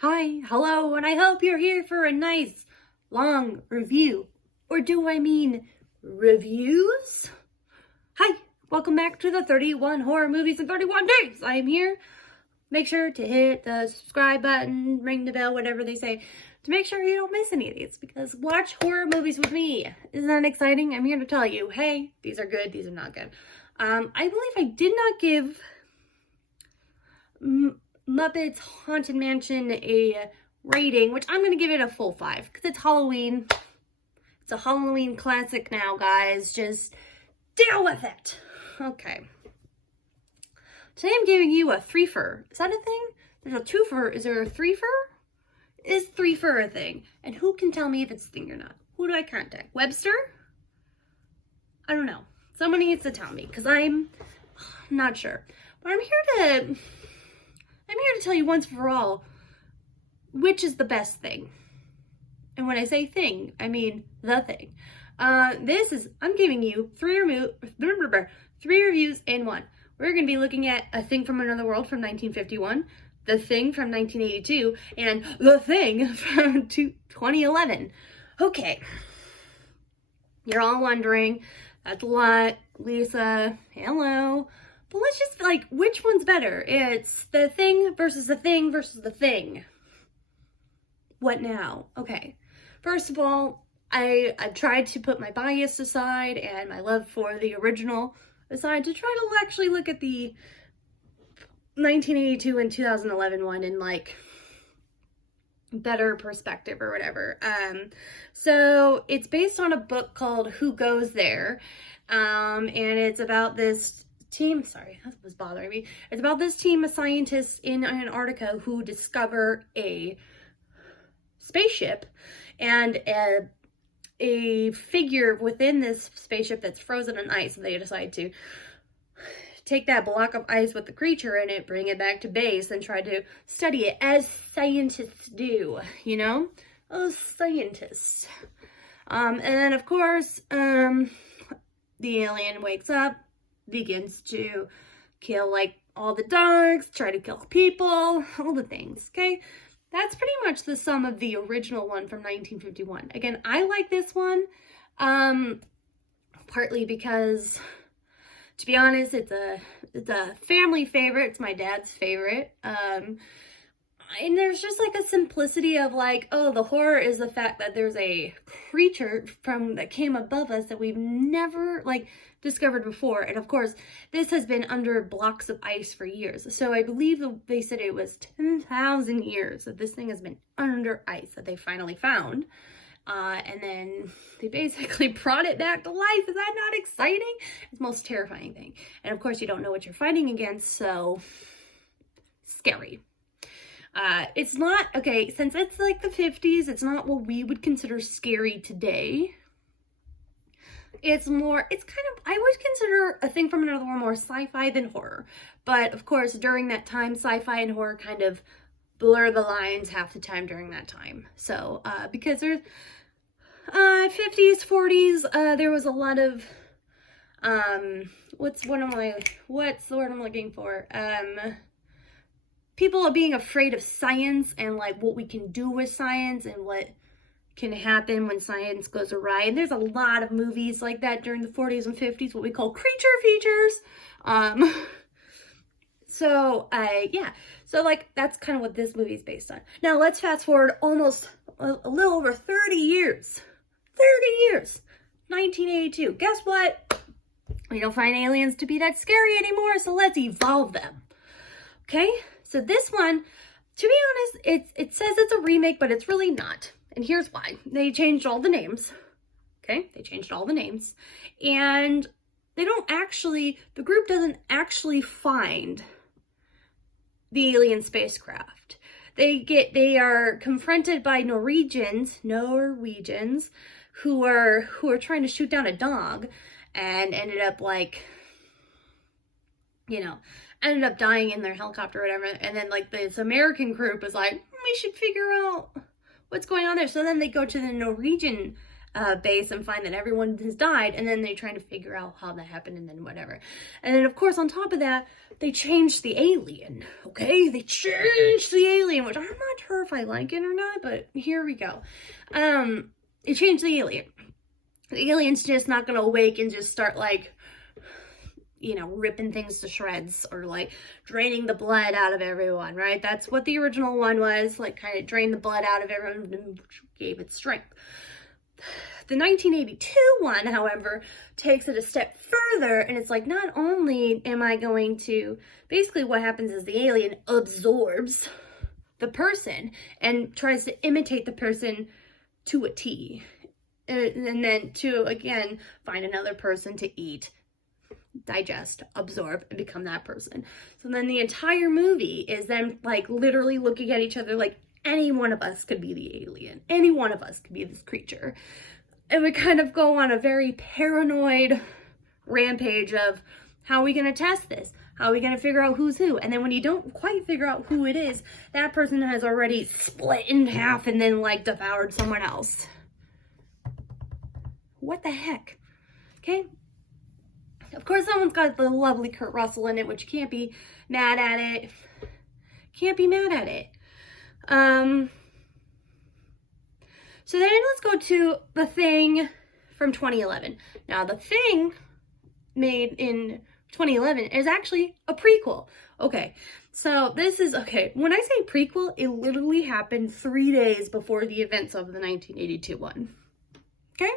Hi, hello, and I hope you're here for a nice, long review. Or do I mean reviews? Hi, welcome back to the 31 Horror Movies in 31 Days. I am here. Make sure to hit the subscribe button, ring the bell, whatever they say, to make sure you don't miss any of these, because watch horror movies with me. Isn't that exciting? I'm here to tell you, hey, these are good, these are not good. I believe I did not give Muppets Haunted Mansion a rating, which I'm going to give it a full 5 because it's Halloween. It's a Halloween classic now, guys. Just deal with it. Okay. Today I'm giving you a 3-fer. Is that a thing? There's a 2-fer. Is there a 3-fer? Is 3-fer a thing? And who can tell me if it's a thing or not? Who do I contact? Webster? I don't know. Someone needs to tell me because I'm not sure. But I'm here to tell you once for all, which is the best thing. And when I say thing, I mean the thing. I'm giving you three reviews in one. We're going to be looking at A Thing from Another World from 1951, The Thing from 1982, and The Thing from 2011. Okay. You're all wondering, that's a lot, Lisa, hello. But let's just, which one's better? It's The Thing versus The Thing versus The Thing. What now? Okay. First of all, I've tried to put my bias aside and my love for the original aside to try to actually look at the 1982 and 2011 one in, better perspective or whatever. So it's based on a book called Who Goes There? And it's about this team, sorry, that was bothering me. It's about this team of scientists in Antarctica who discover a spaceship and a figure within this spaceship that's frozen in ice. And they decide to take that block of ice with the creature in it, bring it back to base, and try to study it, as scientists do, you know? Oh, scientists. And then, of course, the alien wakes up, begins to kill all the dogs, try to kill people, all the things, okay? That's pretty much the sum of the original one from 1951. Again, I like this one, partly because, to be honest, it's a family favorite. It's my dad's favorite. And there's just a simplicity of oh, the horror is the fact that there's a creature that came above us that we've never discovered before. And of course, this has been under blocks of ice for years. So I believe they said it was 10,000 years that this thing has been under ice that they finally found. And then they basically brought it back to life. Is that not exciting? It's the most terrifying thing. And of course, you don't know what you're fighting against, so scary. It's not, okay, since it's the 50s, it's not what we would consider scary today. It's kind of, I would consider A Thing from Another World more sci-fi than horror. But of course, during that time, sci-fi and horror kind of blur the lines half the time during that time. So, because there's 50s, 40s, there was a lot of, what's the word I'm looking for? People are being afraid of science and what we can do with science and what can happen when science goes awry. And there's a lot of movies like that during the 40s and 50s, what we call creature features. So that's kind of what this movie is based on. Now let's fast forward almost a little over 30 years. 1982. Guess what? We don't find aliens to be that scary anymore, so let's evolve them. Okay? So this one, to be honest, it says it's a remake, but it's really not. And here's why. They changed all the names. Okay? They changed all the names. And the group doesn't actually find the alien spacecraft. They are confronted by Norwegians who are trying to shoot down a dog and ended up ended up dying in their helicopter or whatever. And then this American group is we should figure out what's going on there. So then they go to the Norwegian base and find that everyone has died, and then they're trying to figure out how that happened, and then whatever. And then, of course, on top of that, they changed the alien, okay? They changed the alien, which I'm not sure if I like it or not, but here we go. It changed the alien. The alien's just not gonna awake and just start, like, you know, ripping things to shreds or like draining the blood out of everyone, right? That's what the original one was, like kind of drain the blood out of everyone and gave it strength. The 1982 one, however, takes it a step further, and it's like, not only am I going to, basically what happens is the alien absorbs the person and tries to imitate the person to a T, and then to, again, find another person to eat, digest, absorb, and become that person. So then the entire movie is them like literally looking at each other like any one of us could be the alien. Any one of us could be this creature. And we kind of go on a very paranoid rampage of, how are we going to test this? How are we going to figure out who's who? And then when you don't quite figure out who it is, that person has already split in half and then like devoured someone else. What the heck? Okay. Of course, someone's got the lovely Kurt Russell in it, which you can't be mad at it. Can't be mad at it. So then let's go to The Thing from 2011. Now, The Thing, made in 2011, is actually a prequel. Okay, so this is, okay, when I say prequel, it literally happened 3 days before the events of the 1982 one. Okay?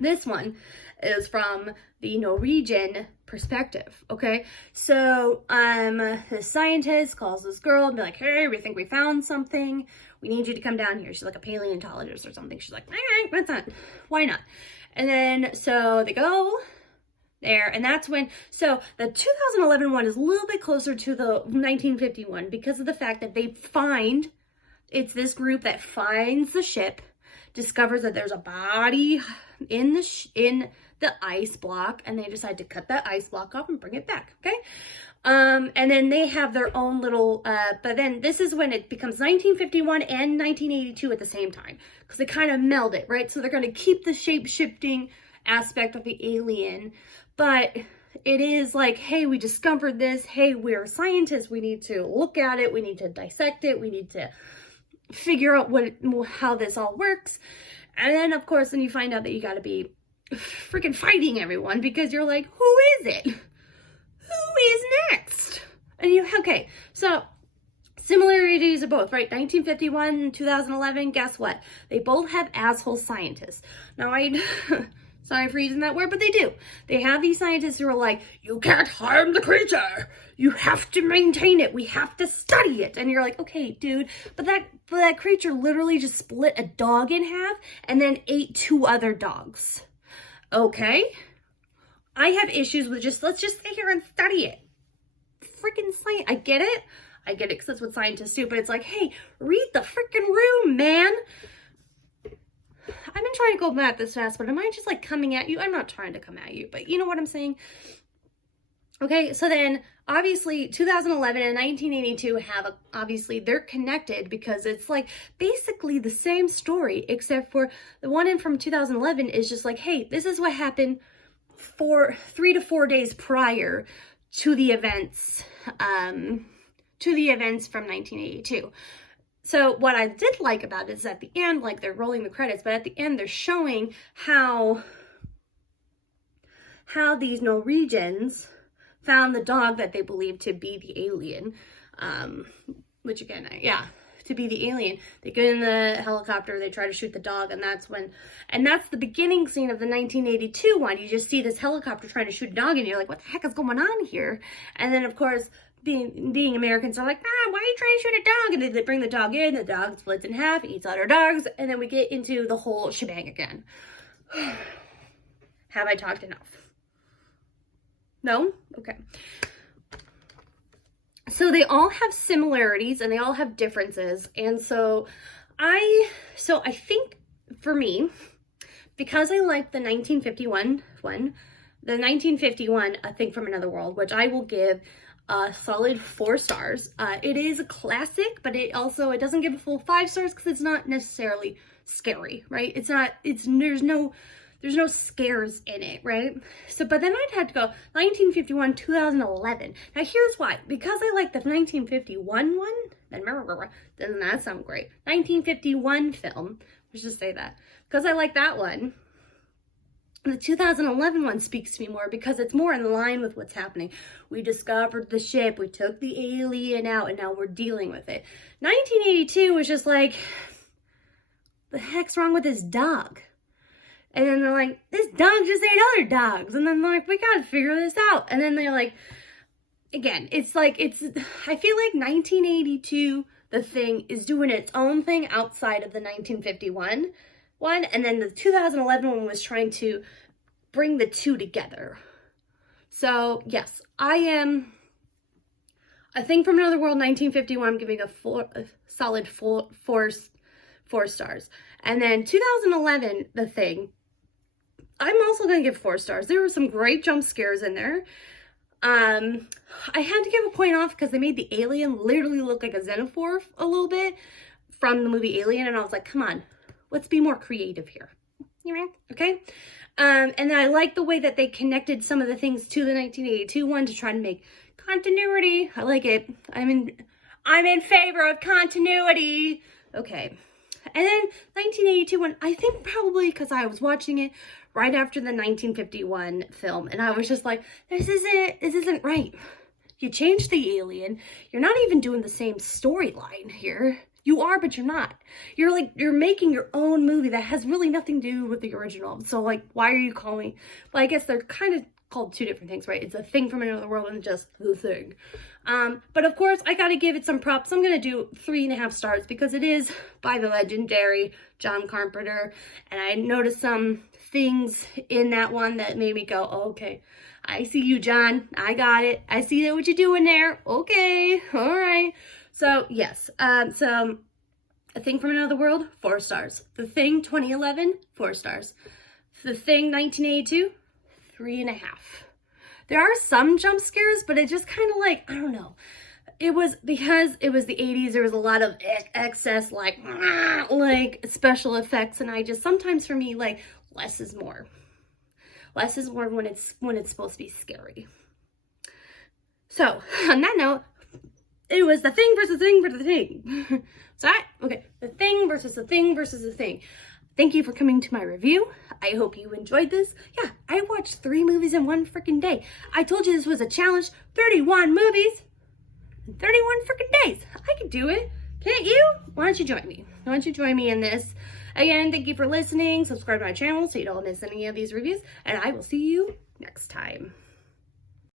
This one is from the Norwegian perspective, okay? So, the scientist calls this girl and be like, hey, we think we found something. We need you to come down here. She's like a paleontologist or something. She's like, all right, what's that? Why not? And then, so they go there, and that's when, so the 2011 one is a little bit closer to the 1951 because of the fact that they find, it's this group that finds the ship, discovers that there's a body in the ice block, and they decide to cut that ice block off and bring it back, okay? And then they have their own little, but then this is when it becomes 1951 and 1982 at the same time, because they kind of meld it, right? So they're going to keep the shape-shifting aspect of the alien, but it is like, hey, we discovered this, hey, we're scientists, we need to look at it, we need to dissect it, we need to figure out how this all works. And then, of course, then you find out that you got to be freaking fighting everyone because you're like, who is it? Who is next? And you, okay, so similarities of both, right? 1951 and 2011, guess what? They both have asshole scientists. Now, sorry for using that word, but they do. They have these scientists who are like, you can't harm the creature. You have to maintain it. We have to study it. And you're like, okay, dude, but that creature literally just split a dog in half and then ate 2 other dogs. Okay? I have issues with let's just sit here and study it. Freaking science. I get it because that's what scientists do, but it's like, hey, read the freaking room, man. I've been trying to go back this fast, but am I just like coming at you? I'm not trying to come at you, but you know what I'm saying? Okay, so then obviously 2011 and 1982 have obviously they're connected because it's like basically the same story, except for the one in from 2011 is just like, hey, this is what happened 3 to 4 days prior to the events from 1982. So what I did like about it is at the end, like they're rolling the credits, but at the end they're showing how these Norwegians found the dog that they believed to be the alien, which again, to be the alien. They get in the helicopter, they try to shoot the dog, and that's the beginning scene of the 1982 one. You just see this helicopter trying to shoot a dog, and you're like, what the heck is going on here? And then, of course, being Americans are like, why are you trying to shoot a dog? And then they bring the dog in, the dog splits in half, eats other dogs, and then we get into the whole shebang again. Have I talked enough? No? Okay. So they all have similarities and they all have differences. And so I think for me, because I like the 1951 one, the 1951, A Thing from Another World, which I will give solid 4 stars. It is a classic, but it doesn't give a full 5 stars because it's not necessarily scary, right? There's no scares in it, right? So, but then I'd have to go 1951, 2011. Now here's why. Because I like the 1951 one, doesn't that sound great? 1951 film, let's just say that. Because I like that one, the 2011 one speaks to me more because it's more in line with what's happening. We discovered the ship, we took the alien out, and now we're dealing with it. 1982 was just like, the heck's wrong with this dog? And then they're like, this dog just ate other dogs. And then they're like, we gotta figure this out. And then they're like, again, I feel like 1982, The Thing, is doing its own thing outside of the 1951 one. And then the 2011 one was trying to bring the two together. So, yes, I am A Thing from Another World, 1951, I'm giving a solid four stars. And then 2011, The Thing, I'm also going to give 4 stars. There were some great jump scares in there. I had to give a point off because they made the alien literally look like a xenomorph a little bit from the movie Alien. And I was like, come on, let's be more creative here. Okay? And then I like the way that they connected some of the things to the 1982 one to try to make continuity. I like it. I'm in favor of continuity. Okay. And then 1982 one, I think probably because I was watching it right after the 1951 film, and I was just like, this isn't right. You changed the alien. You're not even doing the same storyline here. You are, but you're not. You're making your own movie that has really nothing to do with the original. So like, why are you calling? Well, I guess they're kind of called 2 different things, right? It's A Thing from Another World and just The Thing. But of course, I gotta give it some props. I'm gonna do 3.5 stars because it is by the legendary John Carpenter, and I noticed some things in that one that made me go, oh, okay, I see you, John. I got it. I see what you're doing there. Okay, all right. So yes, so A Thing from Another World, 4 stars. The Thing 2011, 4 stars. The Thing 1982, 3.5. There are some jump scares, but it just kind of like, I don't know. It was because it was the 80s, there was a lot of excess, like special effects, and I just, sometimes for me, like, less is more. Less is more when it's supposed to be scary. So, on that note, it was The Thing versus The Thing versus The Thing. Okay, The Thing versus The Thing versus The Thing. Thank you for coming to my review. I hope you enjoyed this. Yeah, I watched 3 movies in one freaking day. I told you this was a challenge. 31 movies in 31 freaking days. I can do it. Can't you? Why don't you join me? Why don't you join me in this? Again, thank you for listening. Subscribe to my channel so you don't miss any of these reviews. And I will see you next time.